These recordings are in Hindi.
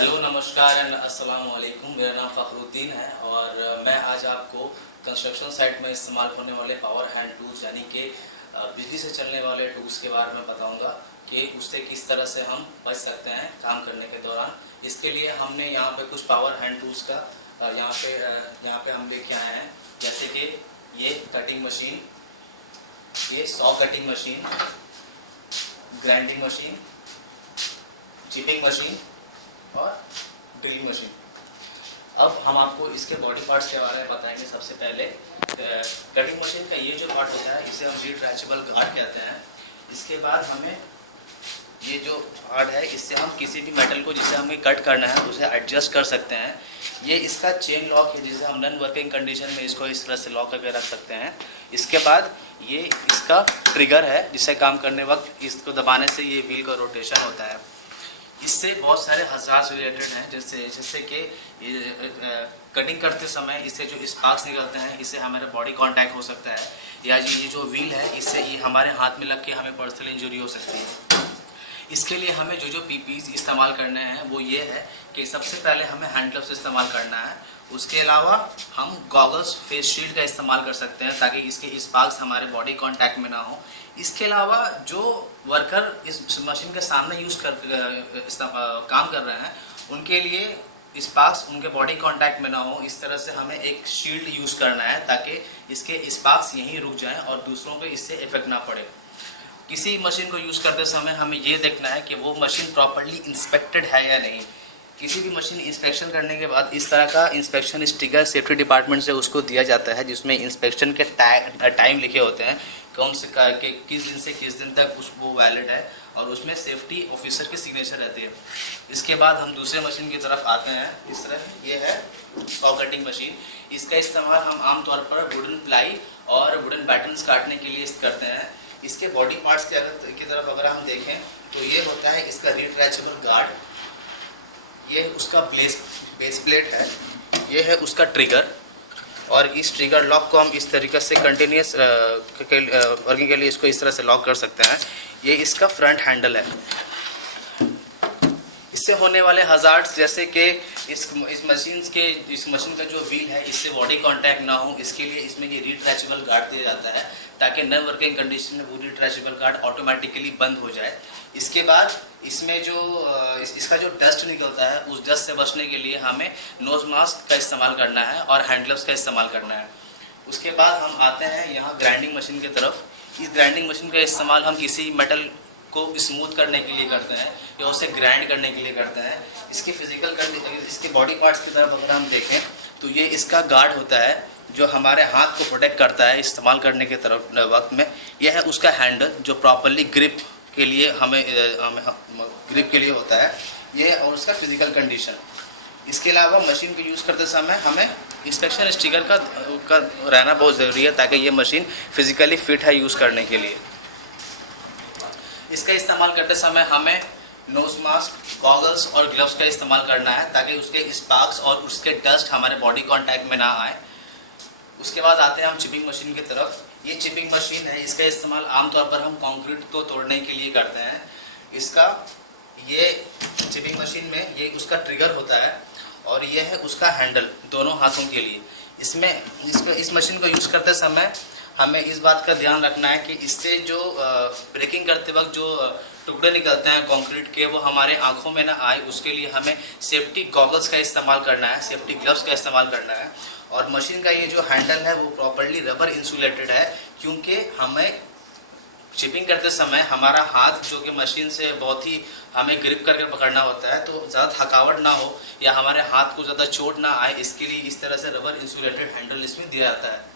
हेलो, नमस्कार एंड अस्सलाम वालेकुम। मेरा नाम फ़खरुद्दीन है और मैं आज आपको कंस्ट्रक्शन साइट में इस्तेमाल होने वाले पावर हैंड टूल्स यानी कि बिजली से चलने वाले टूल्स के बारे में बताऊंगा कि उससे किस तरह से हम बच सकते हैं काम करने के दौरान। इसके लिए हमने यहाँ पे कुछ पावर हैंड टूल्स का यहाँ पे हम लेके आए हैं, जैसे कि ये कटिंग मशीन, ये saw cutting machine, grinding machine, chipping machine और ड्रिलिंग मशीन। अब हम आपको इसके बॉडी पार्ट्स के बारे में बताएंगे। सबसे पहले कटिंग मशीन का ये जो पार्ट होता है इसे हम रिट्रैचेबल गार्ड कहते हैं। इसके बाद हमें ये जो पार्ट है इससे हम किसी भी मेटल को जिसे हमें कट करना है उसे एडजस्ट कर सकते हैं। ये इसका चेन लॉक है जिसे हम नॉन वर्किंग कंडीशन में इसको इस तरह से लॉक करके रख सकते हैं। इसके बाद ये इसका ट्रिगर है जिसे काम करने वक्त इसको दबाने से ये व्हील का रोटेशन होता है। इससे बहुत सारे हज़ार रिलेटेड हैं, जैसे कि कटिंग करते समय इससे जो स्पार्क्स निकलते हैं इससे हमारे बॉडी कांटेक्ट हो सकता है, या ये जो व्हील है इससे ये हमारे हाथ में लग के हमें पर्सनल इंजरी हो सकती है। इसके लिए हमें जो पीपीज इस्तेमाल करने हैं वो ये है कि सबसे पहले हमें हैंड ग्लव्स इस्तेमाल करना है। उसके अलावा हम गॉगल्स, फेस शील्ड का इस्तेमाल कर सकते हैं ताकि इसके स्पार्क्स हमारे बॉडी कांटेक्ट में ना हो। इसके अलावा जो वर्कर इस मशीन के सामने काम कर रहे हैं उनके लिए स्पार्क्स उनके बॉडी कांटेक्ट में ना हो, इस तरह से हमें एक शील्ड यूज़ करना है ताकि इसके स्पार्क्स यहीं रुक जाएं और दूसरों को इससे इफेक्ट ना पड़े। किसी मशीन को यूज़ करते समय हमें ये देखना है कि वो मशीन प्रॉपर्ली इंस्पेक्टेड है या नहीं। किसी भी मशीन इंस्पेक्शन करने के बाद इस तरह का इंस्पेक्शन स्टिकर सेफ्टी डिपार्टमेंट से उसको दिया जाता है जिसमें इंस्पेक्शन के टाइम लिखे होते हैं, कौन से के किस दिन से किस दिन तक वो वैलिड है, और उसमें सेफ्टी ऑफिसर की सिग्नेचर रहती है। इसके बाद हम दूसरे मशीन की तरफ आते हैं। इस तरह ये है सॉ कटिंग मशीन। इसका इस्तेमाल हम आमतौर पर वुडन प्लाई और वुडन पैटर्न्स काटने के लिए करते हैं। इसके बॉडी पार्ट्स की तरफ अगर हम देखें तो ये होता है इसका रिट्रैचेबल गार्ड, ये उसका बेस प्लेट है, ये है उसका ट्रिगर, और इस ट्रिगर लॉक को हम इस तरीके से कंटिन्यूस वर्किंग के लिए इसको इस तरह से लॉक कर सकते हैं। ये इसका फ्रंट हैंडल है। इससे होने वाले हजार्ड्स जैसे कि इस मशीन का जो व्हील है इससे बॉडी कांटेक्ट ना हो, इसके लिए इसमें ये रिट्रैचेबल गार्ड दिया जाता है ताकि नॉन वर्किंग कंडीशन में वो रिट्रैचेबल गार्ड ऑटोमेटिकली बंद हो जाए। इसके बाद इसमें इसका जो डस्ट निकलता है उस डस्ट से बचने के लिए हमें नोज मास्क का इस्तेमाल करना है और हैंड ग्लव्स का इस्तेमाल करना है। उसके बाद हम आते हैं यहाँ ग्राइंडिंग मशीन की तरफ। इस ग्राइंडिंग मशीन का इस्तेमाल हम किसी मेटल को स्मूथ करने के लिए करते हैं या उसे ग्राइंड करने के लिए करते हैं। इसके बॉडी पार्ट्स की तरफ अगर हम देखें तो ये इसका गार्ड होता है जो हमारे हाथ को प्रोटेक्ट करता है इस्तेमाल करने के तरफ वक्त में। यह है उसका हैंडल जो प्रॉपरली ग्रिप के लिए हमें ग्रिप के लिए होता है, ये, और उसका फिजिकल कंडीशन। इसके अलावा मशीन को यूज़ करते समय हमें इंस्पेक्शन स्टिकर का रहना बहुत ज़रूरी है ताकि ये मशीन फिजिकली फिट है यूज़ करने के लिए। इसका इस्तेमाल करते समय हमें नोज मास्क, गॉगल्स और ग्लव्स का इस्तेमाल करना है ताकि उसके स्पार्क्स और उसके डस्ट हमारे बॉडी कांटेक्ट में ना आए। उसके बाद आते हैं हम चिपिंग मशीन की तरफ। ये चिपिंग मशीन है, इसका इस्तेमाल आमतौर पर हम कंक्रीट को तोड़ने के लिए करते हैं। ये चिपिंग मशीन में ये उसका ट्रिगर होता है और ये है उसका हैंडल दोनों हाथों के लिए। इस मशीन को यूज़ करते समय हमें इस बात का ध्यान रखना है कि इससे जो ब्रेकिंग करते वक्त जो टुकड़े निकलते हैं कंक्रीट के वो हमारे आंखों में ना आए, उसके लिए हमें सेफ्टी गॉगल्स का इस्तेमाल करना है, सेफ्टी ग्लव्स का इस्तेमाल करना है। और मशीन का ये जो हैंडल है वो प्रॉपर्ली रबर इंसुलेटेड है क्योंकि हमें चिपिंग करते समय हमारा हाथ जो कि मशीन से बहुत ही हमें ग्रिप करके पकड़ना होता है, तो ज़्यादा थकावट ना हो या हमारे हाथ को ज़्यादा चोट ना आए, इसके लिए इस तरह से रबर इंसुलेटेड हैंडल इसमें दिया जाता है।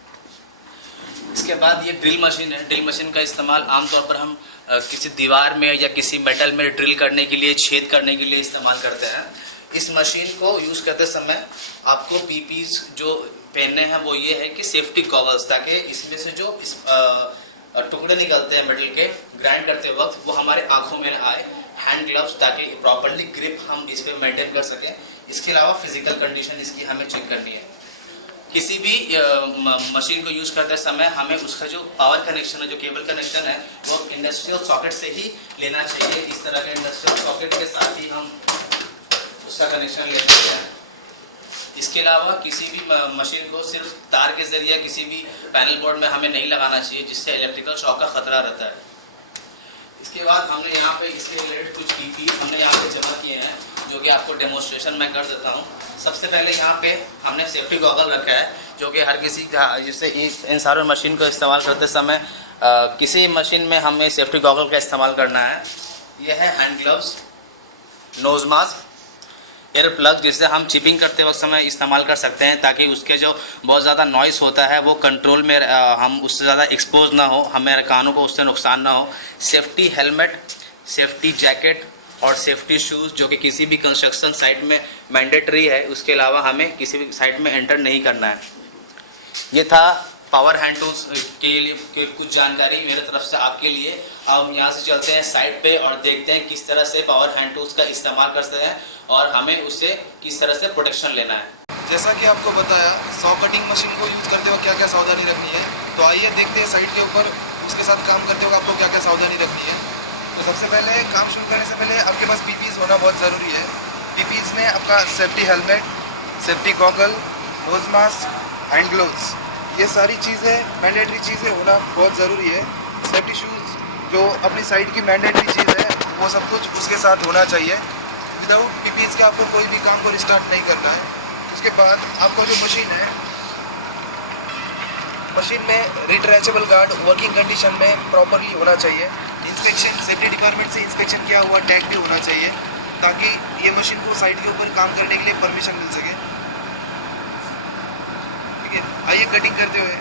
इसके बाद ये ड्रिल मशीन है। ड्रिल मशीन का इस्तेमाल आमतौर पर हम किसी दीवार में या किसी मेटल में ड्रिल करने के लिए, छेद करने के लिए इस्तेमाल करते हैं। इस मशीन को यूज़ करते समय आपको पीपीज जो पहनने हैं वो ये है कि सेफ्टी गॉगल्स, ताकि इसमें से जो टुकड़े निकलते हैं मेटल के ग्राइंड करते वक्त वो हमारे आंखों में आए। हैंड ग्लव्स ताकि प्रॉपर्ली ग्रिप हम इस पर मेंटेन कर सकें। इसके अलावा फिजिकल कंडीशन इसकी हमें चेक करनी है। किसी भी मशीन को यूज़ करते समय हमें उसका जो पावर कनेक्शन है, जो केबल कनेक्शन है, वो इंडस्ट्रियल सॉकेट से ही लेना चाहिए। इस तरह के इंडस्ट्रियल सॉकेट के साथ ही हम उसका कनेक्शन ले सकते हैं। इसके अलावा किसी भी मशीन को सिर्फ तार के ज़रिए किसी भी पैनल बोर्ड में हमें नहीं लगाना चाहिए, जिससे इलेक्ट्रिकल शॉक का खतरा रहता है। इसके बाद हमने यहाँ पे इसके रिलेटेड कुछ की हमने यहाँ पे जमा किए हैं, जो कि आपको डेमोन्स्ट्रेशन मैं कर देता हूँ। सबसे पहले यहाँ पे हमने सेफ्टी गॉगल रखा है, जो कि हर किसी का, जिससे इन सारे मशीन को इस्तेमाल करते समय किसी मशीन में हमें सेफ्टी गॉगल का इस्तेमाल करना है। यह है hand gloves, nose mask, air plug, जिससे हम चिपिंग करते वक्त समय इस्तेमाल कर सकते हैं, ताकि उसके जो बहुत ज़्यादा नॉइस होता है वो कंट्रोल में, हम उससे ज़्यादा एक्सपोज ना हो, हमारे कानों को उससे नुकसान ना हो। सेफ्टी हेलमेट, सेफ्टी जैकेट और सेफ्टी शूज़, जो कि किसी भी कंस्ट्रक्शन साइट में मैंडेटरी है, उसके अलावा हमें किसी भी साइट में एंटर नहीं करना है। ये था पावर हैंड टूल्स के लिए कुछ जानकारी मेरे तरफ से आपके लिए। अब हम यहाँ से चलते हैं साइट पे और देखते हैं किस तरह से पावर हैंड टूल्स का इस्तेमाल करते हैं और हमें उससे किस तरह से प्रोटेक्शन लेना है। जैसा कि आपको बताया, सॉ कटिंग मशीन को यूज़ करते वक्त क्या क्या सावधानी रखनी है, तो आइए देखते हैं साइट के ऊपर उसके साथ काम करते वक्त आपको क्या क्या सावधानी रखनी है। तो सबसे पहले काम शुरू करने से पहले आपके पास पीपीज़ होना बहुत ज़रूरी है। पीपीज़ में आपका safety helmet, safety goggle, nose mask, hand gloves, ये सारी चीज़ें मैंडेटरी चीज़ें होना बहुत ज़रूरी है। सेफ्टी शूज़ जो अपनी साइड की मैंडेटरी चीज़ है, वो सब कुछ उसके साथ होना चाहिए। विदाउट पीपीज़ के आपको कोई भी काम को रिस्टार्ट नहीं करना है। उसके बाद आपको जो मशीन है, मशीन में रिट्रैचेबल गार्ड वर्किंग कंडीशन में प्रॉपरली होना चाहिए। इंस्पेक्शन, सेफ्टी डिपार्टमेंट से इंस्पेक्शन किया हुआ टैग भी होना चाहिए, ताकि ये मशीन को साइट के ऊपर काम करने के लिए परमिशन मिल सके। ठीक है, आइए कटिंग करते हुए।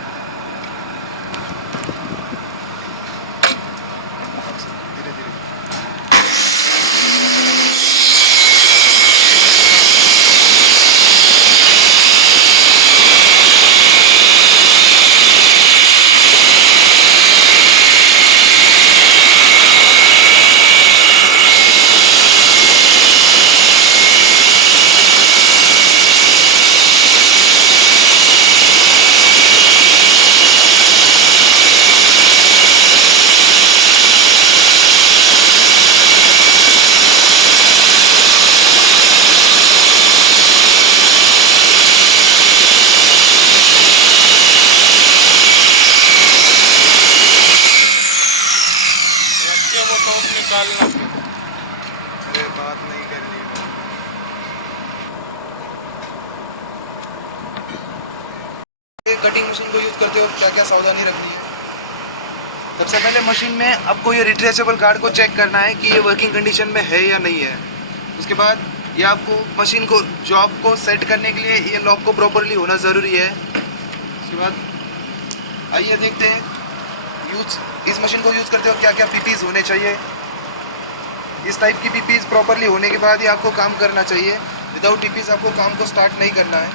अरे बात नहीं करनी। कटिंग मशीन को यूज करते हो क्या क्या सावधानी रखनी है। सबसे पहले मशीन में आपको ये रिट्रेचेबल गार्ड को चेक करना है कि ये वर्किंग कंडीशन में है या नहीं है। उसके बाद ये आपको मशीन को, जॉब को सेट करने के लिए ये लॉक को प्रॉपरली होना ज़रूरी है। उसके बाद आइए देखते हैं इस मशीन को यूज़ करते हो क्या क्या पीपीज़ होने चाहिए। इस टाइप की पीपीज़ प्रॉपरली होने के बाद ही आपको काम करना चाहिए। विदाउट पीपीज़ आपको काम को स्टार्ट नहीं करना है।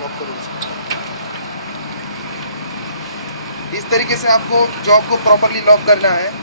लॉक करो इस तरीके से आपको जॉब को प्रॉपरली लॉक करना है।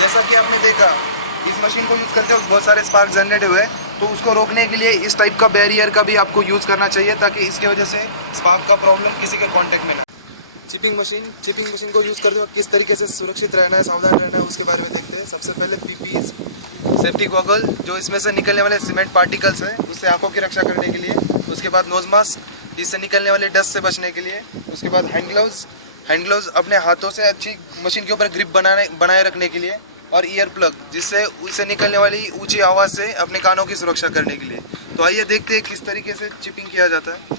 जैसा कि आपने देखा, इस मशीन को यूज़ करते वक्त बहुत सारे स्पार्क जनरेट हुए, तो उसको रोकने के लिए इस टाइप का बैरियर का भी आपको यूज़ करना चाहिए, ताकि इसकी वजह से स्पार्क का प्रॉब्लम किसी के कांटेक्ट में ना। चिपिंग मशीन को यूज़ करते वक्त किस तरीके से सुरक्षित रहना है, सावधान रहना है, उसके बारे में देखते हैं। सबसे पहले पीपीज़, सेफ्टी गॉगल, जो इसमें से निकलने वाले सीमेंट पार्टिकल्स हैं उससे आंखों की रक्षा करने के लिए। उसके बाद नोज मास्क, जिससे निकलने वाले डस्ट से बचने के लिए। उसके बाद हैंड ग्लव्स अपने हाथों से अच्छी मशीन के ऊपर ग्रिप बनाए रखने के लिए। और ईयर प्लग, जिससे उससे निकलने वाली ऊंची आवाज़ से अपने कानों की सुरक्षा करने के लिए। तो आइए देखते हैं किस तरीके से चिपिंग किया जाता है।